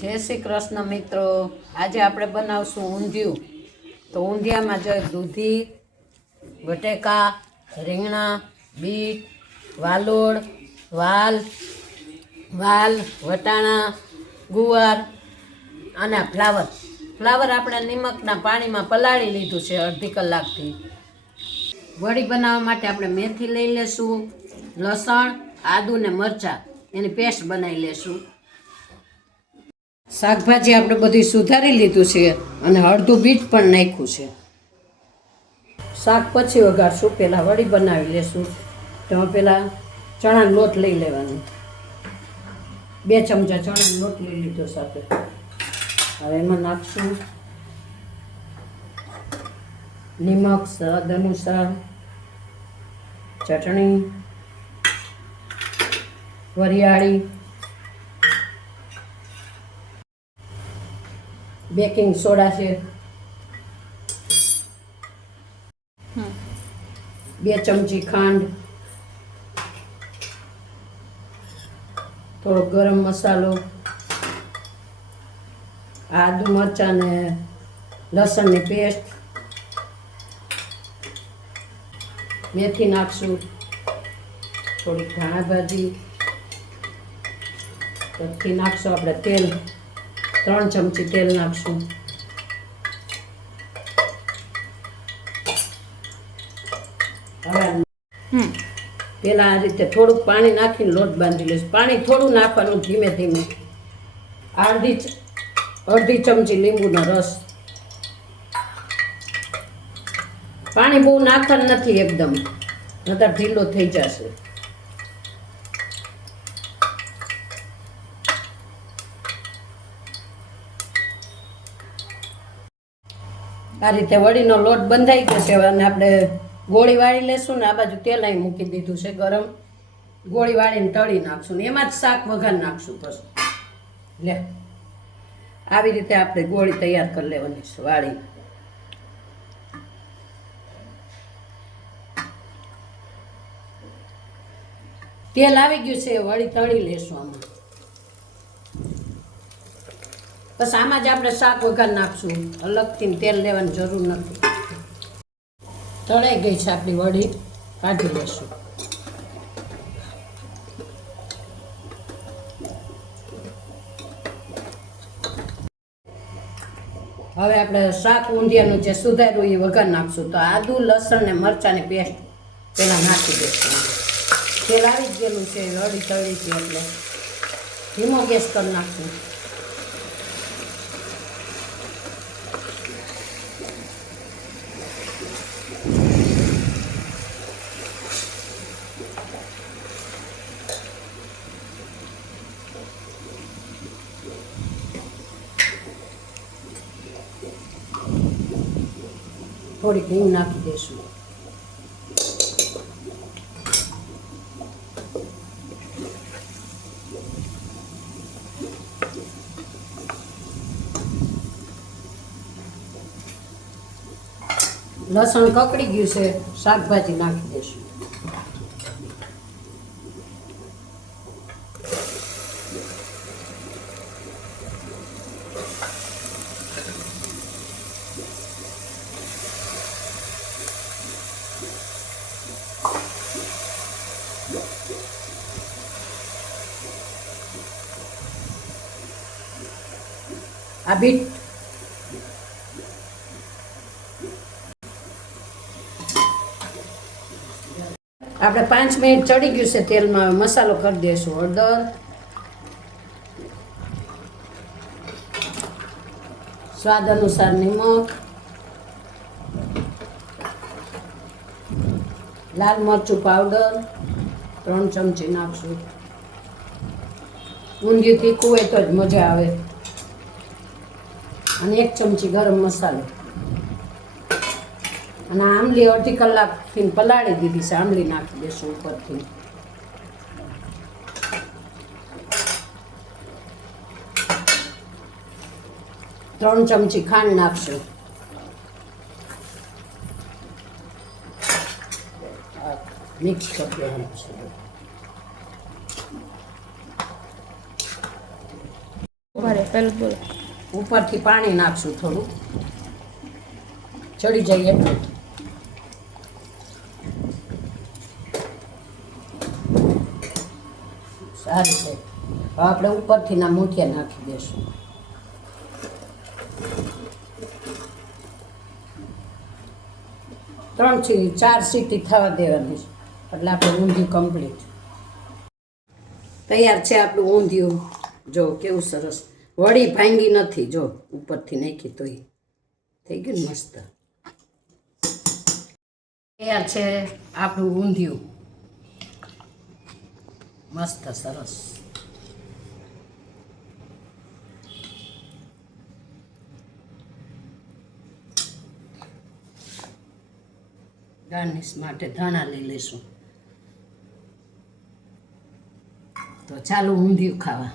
જય શ્રી કૃષ્ણ મિત્રો. આજે આપણે બનાવશું ઊંધિયું. તો ઊંધિયામાં જો દૂધી, બટેકા, રીંગણા, બીટ, વાલોળ, વાલ વાલ, વટાણા, ગુવાર અને ફ્લાવર. ફ્લાવર આપણે નિમકના પાણીમાં પલાળી લીધું છે અડધી કલાકથી. વડી બનાવવા માટે આપણે મેથી લઈ લેશું. લસણ, આદુ ને મરચાં એની પેસ્ટ બનાવી લેશું. શાકભાજી આપણે બધી સુધારી લીધું છે અને અડધું બીટ પણ નાખ્યું છે. શાક પછી વઘારશું, પહેલાં વડી બનાવી લેશું. તો પહેલાં ચણાનો લોટ લઈ લેવાનો. બે ચમચા ચણાનો લોટ લઈ લીધો સાથે. હવે એમાં નાખશું નિમક સ્વાદ અનુસાર ચટણી વરિયાળી. બેકિંગ સોડા છે. બે ચમચી ખાંડ. થોડો ગરમ મસાલો. આદુ મરચાં ને લસણની પેસ્ટ. મેથી નાખશું. થોડીક ધાણા ભાજી. પછી નાખશું આપણે તેલ? ત્રણ ચમચી તેલ નાખશું. હવે આ રીતે થોડુંક પાણી નાખીને લોટ બાંધી લઈશું. પાણી થોડું નાખવાનું ધીમે ધીમે. અડધી અડધી ચમચી લીંબુનો રસ. પાણી બહુ નાખવાનું નથી એકદમ. નતર ઢીલો થઈ જશે. આ રીતે વડીનો લોટ બંધાઈ ગયો છે. અને આપણે ગોળી વાળી લેશું ને આ બાજુ તેલ અહીં મૂકી દીધું છે ગરમ. ગોળી વાળીને તળી નાખશું ને એમાં જ શાક વઘાર નાખશું પછી લે. આવી રીતે આપણે ગોળી તૈયાર કરી લેવાની છે વાળી તેલ આવી ગયું છે. વળી તળી લેશું આમાં. બસ આમાં જ આપણે શાક વઘાર નાખશું. અલગથી તેલ લેવાની જરૂર નથી. તળાઈ ગઈ છે આપણી વડી. કાઢી લેશું. હવે આપણે શાક ઊંધિયાનું જે સુધાર્યું એ વઘાર નાખશું. તો આદુ, લસણ ને મરચાંની પેસ્ટ પહેલાં નાખી દઈશું તેલ આવી જ ગયેલું છે. રડી તળી છે એટલે. ધીમો ગેસ કરી નાખશું. થોડીક હિંગ નાખી દઈશું લસણ કકડી ગયું છે શાકભાજી નાખી દઈશું આ બીટ આપણે પાંચ મિનિટ ચડી ગયું છે તેલમાં. મસાલો કરી દઈશું હળદર. સ્વાદ અનુસાર નિમક. લાલ મરચું પાવડર. ત્રણ ચમચી નાખશું. ઊંધિયું તીખું હોય તો જ મજા આવે. અને એક ચમચી ગરમ મસાલો. અને આંબલી અડધી કલાકથી પલાળી દીધી છે. આમલી નાખી દેશું ઉપરથી. ત્રણ ચમચી ખાંડ નાખશું. મિક્સ કરી દેવાનું છે. પહેલું બોલો. ઉપરથી પાણી નાખશું થોડું. ચડી જઈએ સારું છે. હવે આપણે ઉપરથી ના મૂઠિયા નાખી દઈશું ત્રણ સીટી, ચાર સીટી થવા દેવાની છે. એટલે આપણે ઊંધિયું કમ્પ્લીટ તૈયાર છે આપણું ઊંધિયું. જો, કેવું સરસ. વળી ભાંગી નથી, જો ઉપરથી નાખી તોય. થઈ ગયું ને મસ્ત? તૈયાર છે આપણું ઊંધિયું. મસ્ત, સરસ. ગાર્નિશ માટે ધાણા લઈ લઈશું. તો ચાલો ઊંધિયું ખાવા.